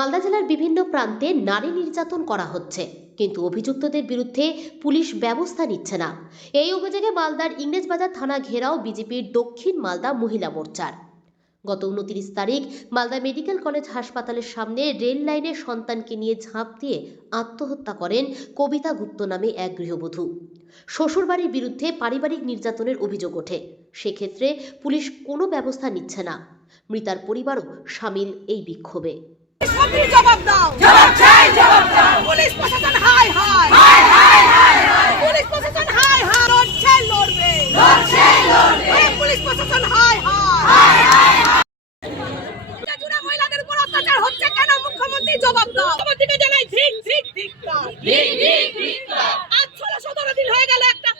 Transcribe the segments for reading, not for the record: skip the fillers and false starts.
মালদা জেলার বিভিন্ন প্রান্তে নারী নির্যাতন করা হচ্ছে, কিন্তু অভিযুক্তদের বিরুদ্ধে পুলিশ ব্যবস্থা নিচ্ছে না। এই অভিযোগে মালদার ইংরেজবাজার থানা ঘেরাও বিজেপির দক্ষিণ মালদা মহিলা মোর্চার। গত 29 তারিখ মালদা মেডিকেল কলেজ হাসপাতালের সামনে রেল লাইনে সন্তানকে নিয়ে ঝাঁপ দিয়ে আত্মহত্যা করেন কবিতা গুপ্ত নামে এক গৃহবধূ। শ্বশুরবাড়ির বিরুদ্ধে পারিবারিক নির্যাতনের অভিযোগ ওঠে, সেক্ষেত্রে পুলিশ কোনো ব্যবস্থা নিচ্ছে না। মৃতার পরিবারও সামিল এই বিক্ষোভে। জবাব দাও, জবাব চাই, জবাব দাও। পুলিশ প্রশাসন high high high high high high. Police প্রশাসন হাই হাই লড়ছে লড়বে, লড়ছে লড়বে। পুলিশ প্রশাসন high high high high high. জুড়ে মহিলাদের উপর অত্যাচার হচ্ছে কেন? মুখ্যমন্ত্রী জবাব দাও। মুখ্যমন্ত্রীকে জানাই ঠিক ঠিক ঠিক ঠিক ঠিক ঠিক। আজ 16-17 দিন হয়ে গেল একটা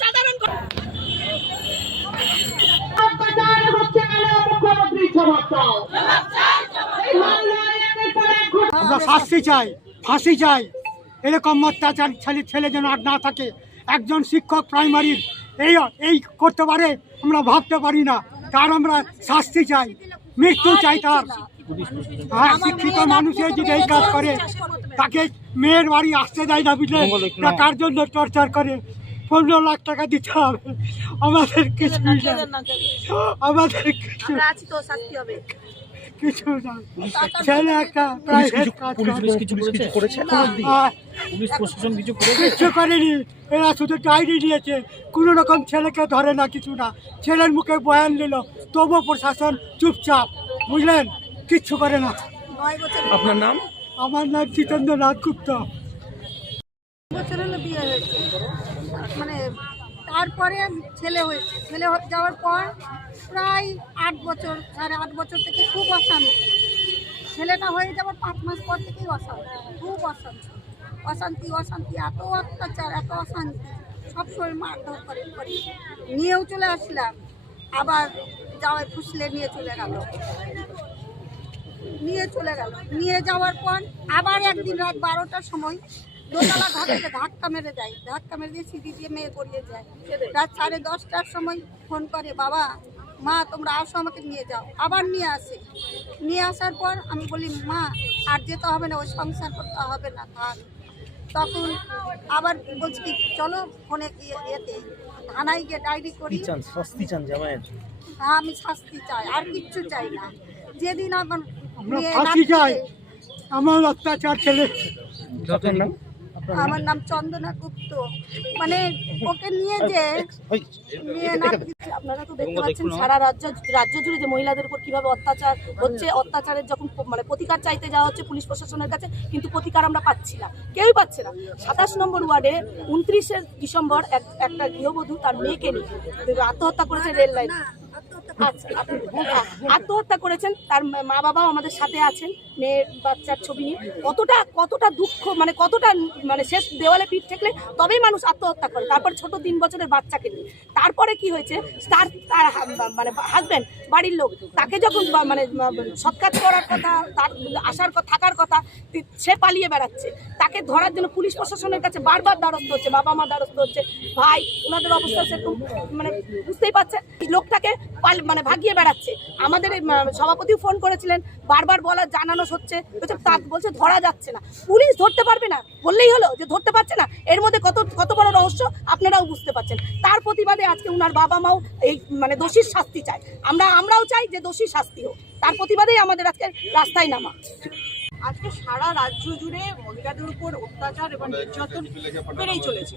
সাধারণ অত্যাচার হচ্ছে কেন? মুখ্যমন্ত্রী জবাব দাও, জবাব চাই। আমরা শাস্তি চাই, ফাঁসি চাই। এরকম অত্যাচার ছেলে যেন আর না থাকে। একজন শিক্ষক প্রাইমারির এই করতে পারে আমরা ভাবতে পারি না। তার আমরা শাস্তি চাই, মৃত্যু চাই তার। শিক্ষিত মানুষের যদি এই কাজ করে, তাকে মেয়ের বাড়ি আসতে দেয় না, বুঝলে, টাকার জন্য টর্চার করে। 15 লাখ টাকা দিতে হবে। আমাদের কিছু আমাদের কিছু কিছু না। ছেলে একটা প্রাইভেট কাজ কিছু করেনি। এরা শুধু ডায়েরি নিয়েছে, কোনো রকম ছেলেকে ধরে না, কিছু না। ছেলের মুখে বয়ান নিল, তবুও প্রশাসন চুপচাপ, বুঝলেন, কিচ্ছু করে না। আপনার নাম? আমার নাম জিতেন্দ্রনাথ গুপ্ত। বছর হলো বিয়ে হয়েছে, মানে তারপরে ছেলে হয়েছে। ছেলে যাওয়ার পর প্রায় 8 বছর, 8.5 বছর থেকে খুব অশান্তি। ছেলেটা হয়ে যাওয়ার 5 মাস পর থেকেই অশান্তি, খুব অশান্তি, অশান্তি অশান্তি, এত অত্যাচার, এত অশান্তি। সবসময় মারধর করে নিয়েও চলে আসলাম, আবার যাওয়ার ফুসলে নিয়ে চলে গেল। নিয়ে যাওয়ার পর আবার একদিন রাত 12টার সময় দোতলা ঘর থেকে ধাক্কা মেরে দিয়ে সিঁড়ি দিয়ে মেয়ে পড়িয়ে যায়। রাত 10:30টার সময় ফোন করে, বাবা মা তোমরা আসো, আমাকে নিয়ে যাও। আবার নিয়ে আসার পর আমি বলি, মা আর যেতে হবে না, ওই সংসার করতে হবে না, থাক। তখন আবার বলছি কি চলো ফোনে ইয়েতে থানায় গিয়ে ডায়েরি করি। শাস্তি চান জামাইয়ের? হ্যাঁ, আমি শাস্তি চাই, আর কিচ্ছু চাই না। যেদিন আমার ফাঁসি চাই, আমার অত্যাচার ছেলে। আমার নাম চন্দনা গুপ্ত। মানে ওকে নিয়ে যে আপনারা তো দেখতে পাচ্ছেন সারা রাজ্য জুড়ে যে মহিলাদের উপর কিভাবে অত্যাচার হচ্ছে। অত্যাচারের যখন মানে প্রতিকার চাইতে যাওয়া হচ্ছে পুলিশ প্রশাসনের কাছে, কিন্তু প্রতিকার আমরা পাচ্ছি না, কেউই পাচ্ছে না। 27 নম্বর ওয়ার্ডে 29শে ডিসেম্বর একটা গৃহবধূ তার মেয়েকে নিয়ে আত্মহত্যা করেছে রেল লাইন। আত্মহত্যা করেছেন, তার মা বাবাও আমাদের সাথে আছেন মেয়ের বাচ্চার ছবি নিয়ে। কতটা দুঃখ, মানে কতটা মানে শেষ দেওয়ালে পিঠ ঠেকলে তবেই মানুষ আত্মহত্যা করে। তারপর ছোট 3 বছরের বাচ্চাকে নিয়ে। তারপরে কি হয়েছে, তার মানে হাজব্যান্ড, বাড়ির লোক তাকে যখন মানে সৎকার করার কথা, তার আসার কথা, থাকার কথা, সে পালিয়ে বেড়াচ্ছে। তাকে ধরার জন্য পুলিশ প্রশাসনের কাছে বারবার দ্বারস্থ হচ্ছে, বাবা মা দ্বারস্থ হচ্ছে, ভাই, ওনাদের অবস্থা সেরকম, মানে বুঝতেই পারছেন। লোকটাকে মানে ভাগিয়ে বেড়াচ্ছে। আমাদের সভাপতিও ফোন করেছিলেন, বারবার জানানো হচ্ছে, বলছে ধরা যাচ্ছে না। পুলিশ ধরতে পারবে না বললেই হলো যে ধরতে পারছে না। এর মধ্যে কত বড় রহস্য আপনারাও বুঝতে পারছেন। তার প্রতিবাদে আজকে উনার বাবা মাও এই মানে দোষীর শাস্তি চায়। আমরাও চাই যে দোষীর শাস্তি হোক। তার প্রতিবাদেই আমাদের আজকে রাস্তায় নামা। আজকে সারা রাজ্য জুড়ে মহিলাদের উপর অত্যাচার এবং নির্যাতন বেড়েই চলেছে।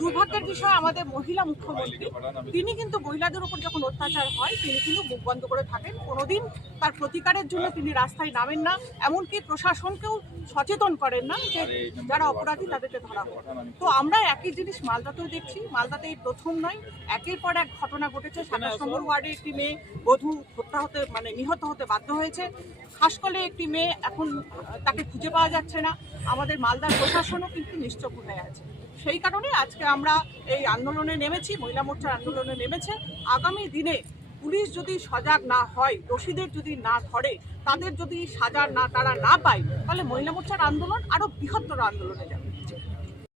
দুর্ভাগ্যের বিষয়, আমাদের মহিলা মুখ্যমন্ত্রী, তিনি কিন্তু মহিলাদের উপর যখন অত্যাচার হয় তিনি কিন্তু মুখ বন্ধ করে থাকেন। কোনোদিন তার প্রতিকারের জন্য তিনি রাস্তায় নামেন না, এমনকি প্রশাসনকেও সচেতন করেন না যে যারা অপরাধী তাদেরকে ধরা হোক। তো আমরা একই জিনিস মালদাতেও দেখছি। মালদাতে এই প্রথম নয়, একের পর এক ঘটনা ঘটেছে। 27 নম্বর ওয়ার্ডে একটি মেয়ে বধূ নিহত হতে বাধ্য হয়েছে। হাসপাতালে একটি মেয়ে, এখন তাকে খুঁজে পাওয়া যাচ্ছে না। আমাদের মালদার প্রশাসনও কিন্তু নিশ্চুপ হয়ে আছে। সেই কারণে আজকে আমরা এই আন্দোলনে নেমেছি, মহিলা মোর্চার আন্দোলনে নেমেছে। আগামী দিনে পুলিশ যদি সজাগ না হয়, দোষীদের যদি না ধরে, তাদের যদি সাজা তারা না পায়, তাহলে মহিলা মোর্চার আন্দোলন আরো বৃহত্তর আন্দোলনে যাবে।